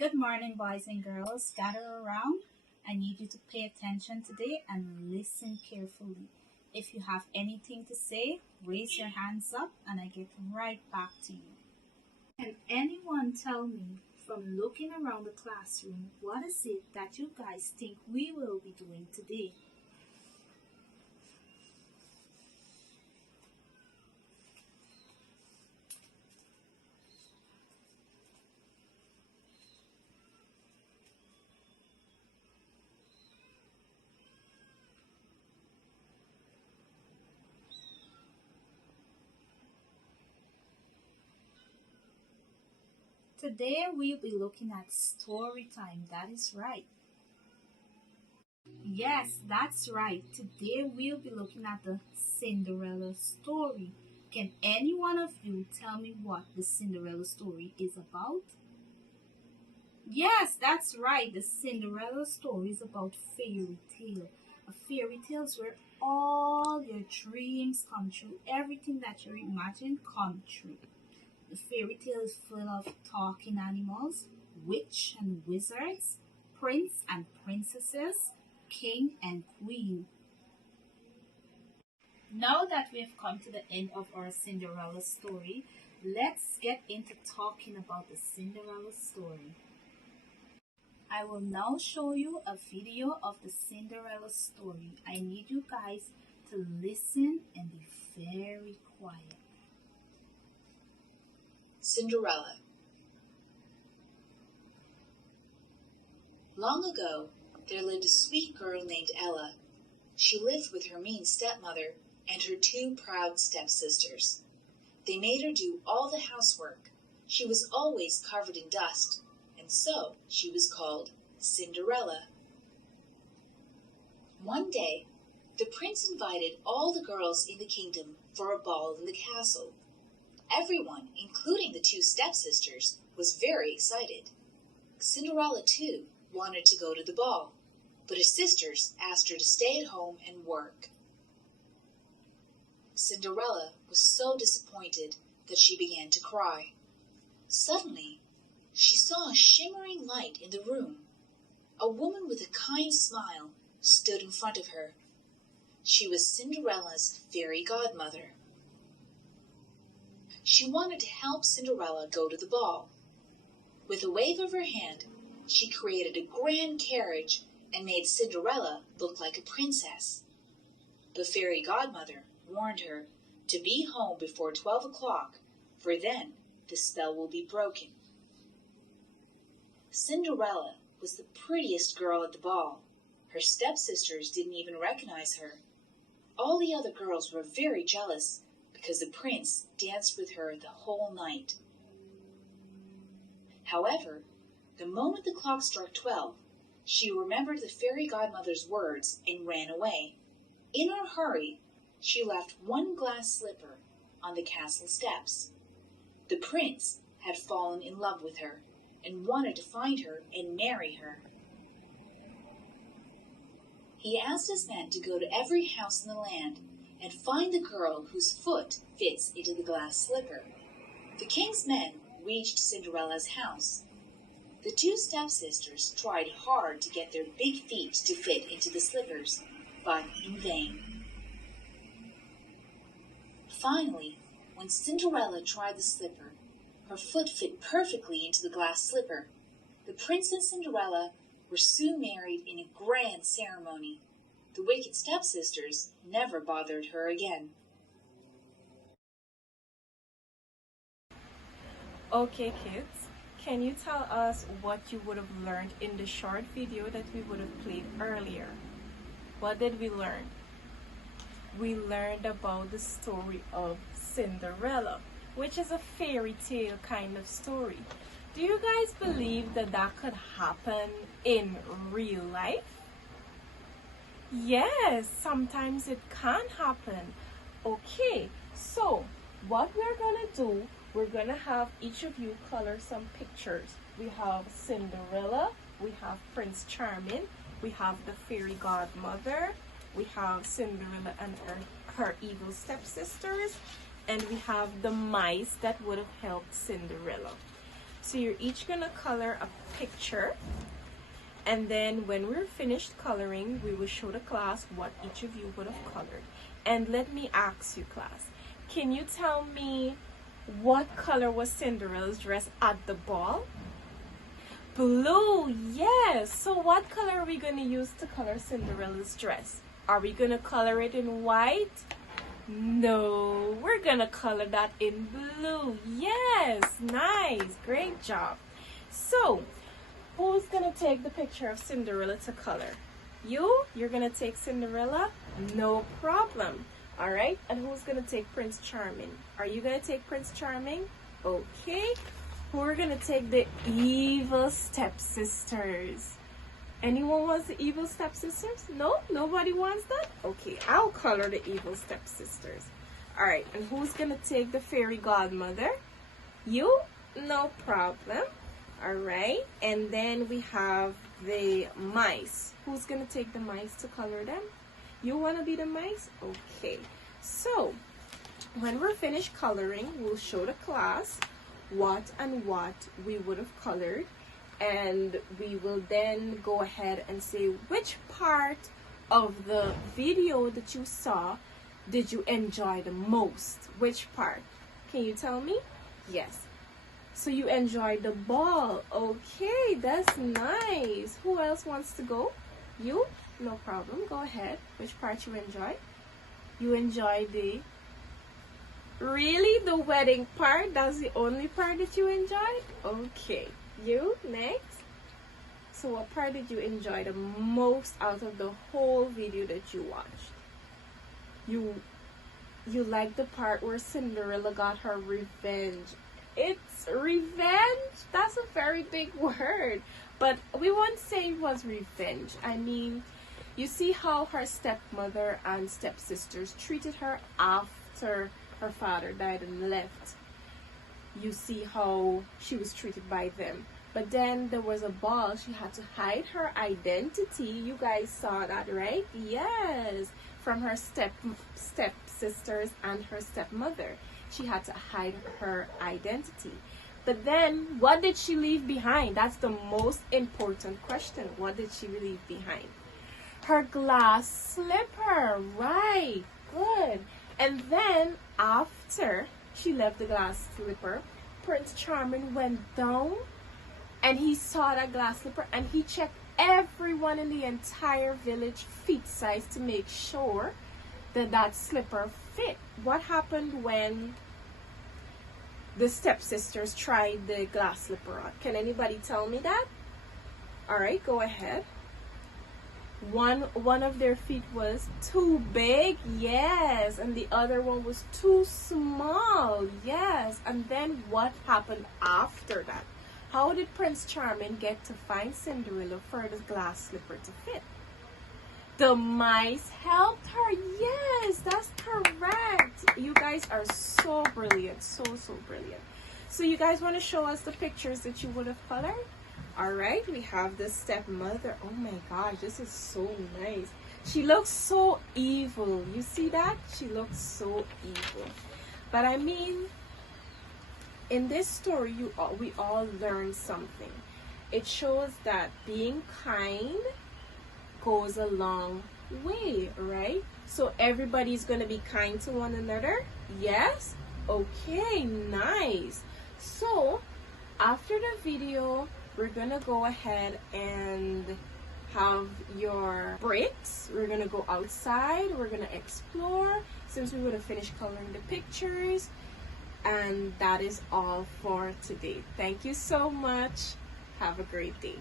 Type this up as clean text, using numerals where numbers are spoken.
Good morning, boys and girls. Gather around. I need you to pay attention today and listen carefully. If you have anything to say, raise your hands up and I get right back to you. Can anyone tell me, from looking around the classroom, what is it that you guys think we will be doing today? Today we'll be looking at story time. That is right. Yes, that's right. Today we'll be looking at the Cinderella story. Can any one of you tell me what the Cinderella story is about? Yes, that's right. The Cinderella story is about fairy tale. A fairy tales where all your dreams come true, everything that you imagine come true. The fairy tale is full of talking animals, witch and wizards, prince and princesses, king and queen. Now that we've come to the end of our Cinderella story, let's get into talking about the Cinderella story. I will now show you a video of the Cinderella story. I need you guys to listen and be very quiet. Cinderella. Long ago, there lived a sweet girl named Ella. She lived with her mean stepmother and her two proud stepsisters. They made her do all the housework. She was always covered in dust, and so she was called Cinderella. One day, the prince invited all the girls in the kingdom for a ball in the castle. Everyone, including the two stepsisters, was very excited. Cinderella, too, wanted to go to the ball, but her sisters asked her to stay at home and work. Cinderella was so disappointed that she began to cry. Suddenly, she saw a shimmering light in the room. A woman with a kind smile stood in front of her. She was Cinderella's fairy godmother. She wanted to help Cinderella go to the ball. With a wave of her hand, she created a grand carriage and made Cinderella look like a princess. The fairy godmother warned her to be home before 12 o'clock, for then the spell will be broken. Cinderella was the prettiest girl at the ball. Her stepsisters didn't even recognize her. All the other girls were very jealous because the prince danced with her the whole night. However, the moment the clock struck 12, she remembered the fairy godmother's words and ran away. In her hurry, she left one glass slipper on the castle steps. The prince had fallen in love with her and wanted to find her and marry her. He asked his men to go to every house in the land and find the girl whose foot fits into the glass slipper. The king's men reached Cinderella's house. The two stepsisters tried hard to get their big feet to fit into the slippers, but in vain. Finally, when Cinderella tried the slipper, her foot fit perfectly into the glass slipper. The prince and Cinderella were soon married in a grand ceremony. The wicked stepsisters never bothered her again. Okay, kids, can you tell us what you would have learned in the short video that we would have played earlier? What did we learn? We learned about the story of Cinderella, which is a fairy tale kind of story. Do you guys believe that that could happen in real life? Yes, sometimes it can happen. Okay, so what we're gonna do, we're gonna have each of you color some pictures. We have Cinderella, we have Prince Charming, we have the fairy godmother, we have Cinderella and her evil stepsisters, and we have the mice that would have helped Cinderella. So you're each gonna color a picture, and then when we're finished coloring, we will show the class what each of you would have colored. And let me ask you, class, can you tell me what color was Cinderella's dress at the ball? Blue, yes. So what color are we going to use to color Cinderella's dress? Are we going to color it in white? No, we're going to color that in blue. Yes, nice, great job. So, who's going to take the picture of Cinderella to color? You're going to take Cinderella? No problem. All right, and who's going to take Prince Charming? Are you going to take Prince Charming? Okay. We're going to take the evil stepsisters. Anyone wants the evil stepsisters? No? Nobody wants that? Okay, I'll color the evil stepsisters. All right, and who's going to take the fairy godmother? You? No problem. All right, and then we have the mice. Who's going to take the mice to color them? You want to be the mice? Okay, so when we're finished coloring, we'll show the class what we would have colored, and we will then go ahead and say which part of the video that you saw did you enjoy the most. Which part? Can you tell me? Yes. So you enjoyed the ball. Okay, that's nice. Who else wants to go? You? No problem. Go ahead. Which part you enjoyed? You enjoyed the... Really? The wedding part? That's the only part that you enjoyed? Okay. You? Next? So what part did you enjoy the most out of the whole video that you watched? You liked the part where Cinderella got her revenge. It's revenge? That's a very big word. But we won't say it was revenge. I mean, you see how her stepmother and stepsisters treated her after her father died and left. You see how she was treated by them. But then there was a ball. She had to hide her identity. You guys saw that, right? Yes. From her stepsisters and her stepmother. She had to hide her identity. But then, what did she leave behind? That's the most important question. What did she leave behind? Her glass slipper. Right. Good. And then, after she left the glass slipper, Prince Charming went down and he saw that glass slipper and he checked everyone in the entire village feet size to make sure that that slipper fit. What happened when the stepsisters tried the glass slipper on? Can anybody tell me that? All right, go ahead. One of their feet was too big, yes, and the other one was too small, yes. And then what happened after that? How did Prince Charming get to find Cinderella for the glass slipper to fit? The mice helped her. Yes, that's correct. You guys are so brilliant, so brilliant. So you guys want to show us the pictures that you would have colored? All right, we have the stepmother. Oh my gosh, this is so nice. She looks so evil. You see that? She looks so evil. But I mean, in this story, we all learn something. It shows that being kind goes a long way, right? So everybody's going to be kind to one another? Yes? Okay, nice. So after the video, we're going to go ahead and have your breaks. We're going to go outside. We're going to explore since we would have finished coloring the pictures. And that is all for today. Thank you so much. Have a great day.